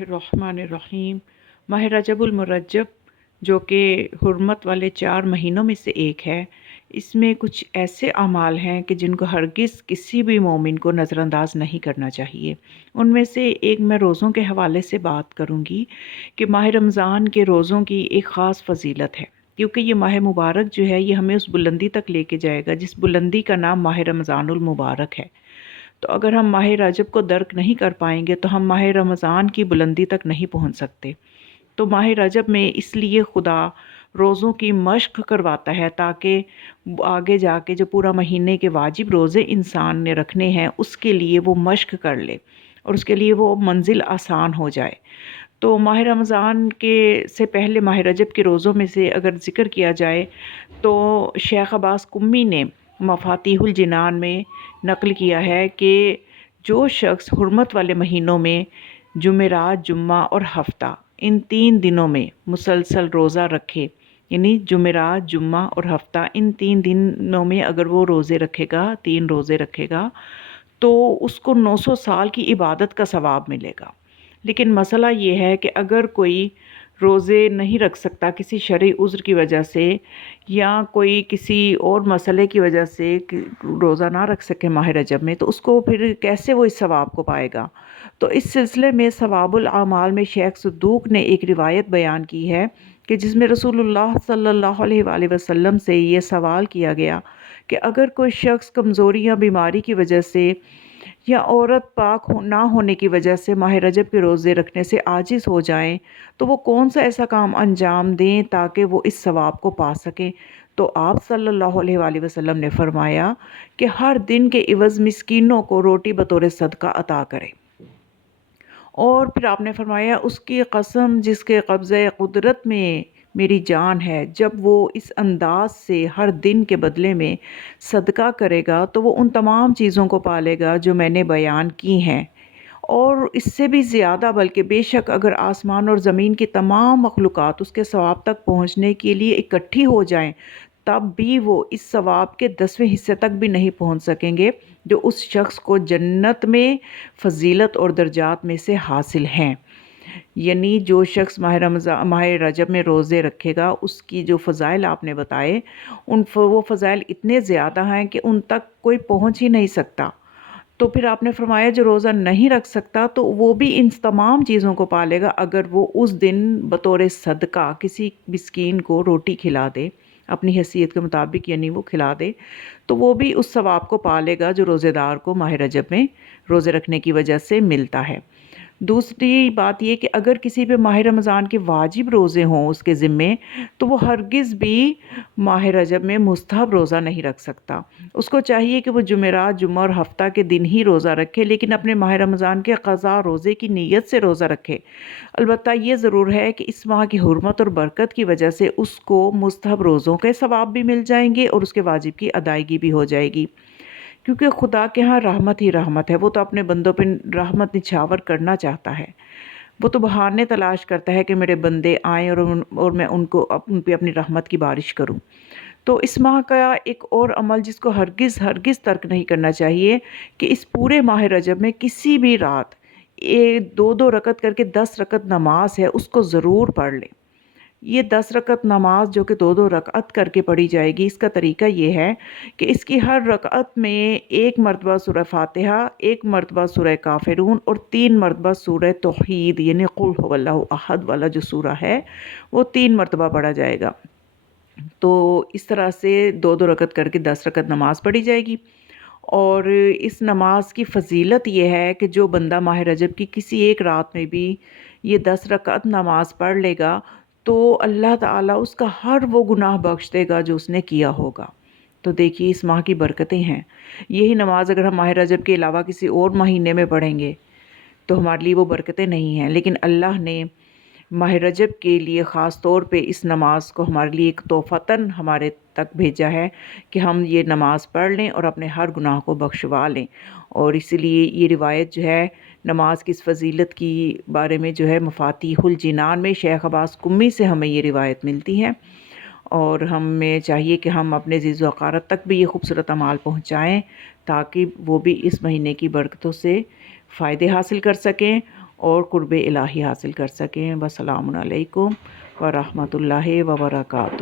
बिस्मिल्लाहिर्रहमानिर्रहीम। माह रजबुल मुरज्जब जो कि हुर्मत वाले 4 महीनों में से एक है, इसमें कुछ ऐसे अमाल हैं कि जिनको हरगिज़ किसी भी मोमिन को नज़रअंदाज नहीं करना चाहिए। उनमें से एक मैं रोज़ों के हवाले से बात करूँगी कि माह रमज़ान के रोज़ों की एक ख़ास फ़जीलत है, क्योंकि ये माह मुबारक जो है ये हमें उस बुलंदी तक लेके जाएगा जिस बुलंदी का नाम माह रमज़ानुल मुबारक है। तो अगर हम माह रजब को दर्क नहीं कर पाएंगे तो हम माह रमज़ान की बुलंदी तक नहीं पहुंच सकते। तो माह रजब में इसलिए खुदा रोज़ों की मश्क करवाता है ताकि आगे जाके जो पूरा महीने के वाजिब रोज़े इंसान ने रखने हैं उसके लिए वो मश्क कर ले और उसके लिए वो मंजिल आसान हो जाए। तो माह रमज़ान के से पहले माह रजब के रोज़ों में से अगर ज़िक्र किया जाए तो शेख अब्बास कुम्मी ने मफातिहुल जिनान में नक़ल किया है कि जो शख्स हुर्मत वाले महीनों में जुमेरात, जुम्मा और हफ्ता इन 3 दिनों में मुसलसल रोज़ा रखे, यानी जुमेरात, जुम्मा और हफ्ता इन 3 दिनों में अगर वो रोज़े रखेगा, 3 रोज़े रखेगा, तो उसको 900 साल की इबादत का सवाब मिलेगा। लेकिन मसला ये है कि अगर कोई रोज़े नहीं रख सकता किसी शरई उज़्र की वजह से या कोई किसी और मसले की वजह से रोज़ा ना रख सके माह रजब में, तो उसको फिर कैसे वो इस सवाब को पाएगा। तो इस सिलसिले में सवाबुल आमाल में शेख सद्दूक ने एक रिवायत बयान की है कि जिसमें रसूलुल्लाह सल्लल्लाहु अलैहि वसल्लम से ये सवाल किया गया कि अगर कोई शख्स कमज़ोरी या बीमारी की वजह से या औरत ना होने की वजह से माह रजब के रोज़े रखने से आजिज़ हो जाएं, तो वो कौन सा ऐसा काम अंजाम दें ताकि वो इस सवाब को पा सकें। तो आप सल्लल्लाहु अलैहि वसल्लम ने फरमाया कि हर दिन के इवज़ मिस्कीनों को रोटी बतौर सदका अता करें। और फिर आपने फरमाया उसकी कसम जिसके कब्ज़े कुदरत में मेरी जान है, जब वो इस अंदाज से हर दिन के बदले में सदका करेगा तो वो उन तमाम चीज़ों को पालेगा जो मैंने बयान की हैं और इससे भी ज़्यादा, बल्कि बेशक अगर आसमान और ज़मीन की तमाम मखलूक़ात उसके सवाब तक पहुँचने के लिए इकट्ठी हो जाएं, तब भी वो इस सवाब के 10वें हिस्से तक भी नहीं पहुँच सकेंगे जो उस शख्स को जन्नत में फ़जीलत और दर्जात में से हासिल हैं। यानी जो शख्स माह रजब में रोज़े रखेगा उसकी जो फ़ज़ाइल आपने बताए वो फ़ज़ाइल इतने ज़्यादा हैं कि उन तक कोई पहुँच ही नहीं सकता। तो फिर आपने फरमाया जो रोज़ा नहीं रख सकता तो वो भी इन तमाम चीज़ों को पालेगा अगर वो उस दिन बतौर सदका किसी मिस्कीन को रोटी खिला दे, अपनी हैसियत के मुताबिक, यानी वो खिला दे, तो वो भी उस सवाब को पालेगा जो रोज़ेदार को माह रजब में रोज़े रखने की वजह से मिलता है। दूसरी बात ये कि अगर किसी पे माह रमज़ान के वाजिब रोज़े हों उसके ज़िम्मे, तो वो हरगिज़ भी माह रजब में मुस्तहब रोज़ा नहीं रख सकता। उसको चाहिए कि वो जुमेरात, जुम्मा और हफ्ता के दिन ही रोज़ा रखे, लेकिन अपने माह रमज़ान के क़ज़ा रोज़े की नीयत से रोज़ा रखे। अलबत्ता ये ज़रूर है कि इस माह की हुर्मत और बरकत की वजह से उसको मुस्तहब रोज़ों के सवाब भी मिल जाएंगे और उसके वाजिब की अदायगी भी हो जाएगी, क्योंकि खुदा के यहाँ रहमत ही रहमत है। वो तो अपने बंदों पे रहमत निछावर करना चाहता है। वो तो बहाने तलाश करता है कि मेरे बंदे आएँ और मैं उन पे अपनी रहमत की बारिश करूँ। तो इस माह का एक और अमल जिसको हरगिज़ तर्क नहीं करना चाहिए कि इस पूरे माह रजब में किसी भी रात 2-2 रकत करके 10 रकत नमाज है उसको ज़रूर पढ़ लें। ये 10 रकत नमाज जो कि 2-2 रकअत करके पढ़ी जाएगी, इसका तरीका ये है कि इसकी हर रकअत में 1 मरतबा सूरह फातिहा, 1 मरतबा सूरह काफ़िरून और 3 मरतबा सूरह तौहीद यानी कुल हुवल्लाहु अहद वाला जो सूरा है वो 3 मरतबा पढ़ा जाएगा। तो इस तरह से 2-2 रकत करके 10 रकत नमाज पढ़ी जाएगी। और इस नमाज की फ़जीलत ये है कि जो बंदा माह रजब की किसी एक रात में भी ये 10 रकअत नमाज पढ़ लेगा तो अल्लाह ताला उसका हर वो गुनाह बख्श देगा जो उसने किया होगा। तो देखिए इस माह की बरकतें हैं। यही नमाज अगर हम माह रजब के अलावा किसी और महीने में पढ़ेंगे तो हमारे लिए वो बरकतें नहीं हैं, लेकिन अल्लाह ने माह रजब के लिए ख़ास तौर पे इस नमाज को हमारे लिए एक तोहफ़तन हमारे तक भेजा है कि हम ये नमाज़ पढ़ लें और अपने हर गुनाह को बख्शवा लें। और इसीलिए ये रिवायत जो है नमाज की इस फ़जीलत की बारे में जो है मफातिहुल जिनान में शेख अब्बास कुम्मी से हमें ये रिवायत मिलती है और हमें चाहिए कि हम अपने ज़ीज़ व अक़ारब तक भी ये खूबसूरत अमाल पहुँचाएँ ताकि वो भी इस महीने की बरकतों से फ़ायदे हासिल कर सकें اور قرب الہی حاصل کر سکیں۔ والسلام علیکم ورحمۃ اللہ وبرکاتہ۔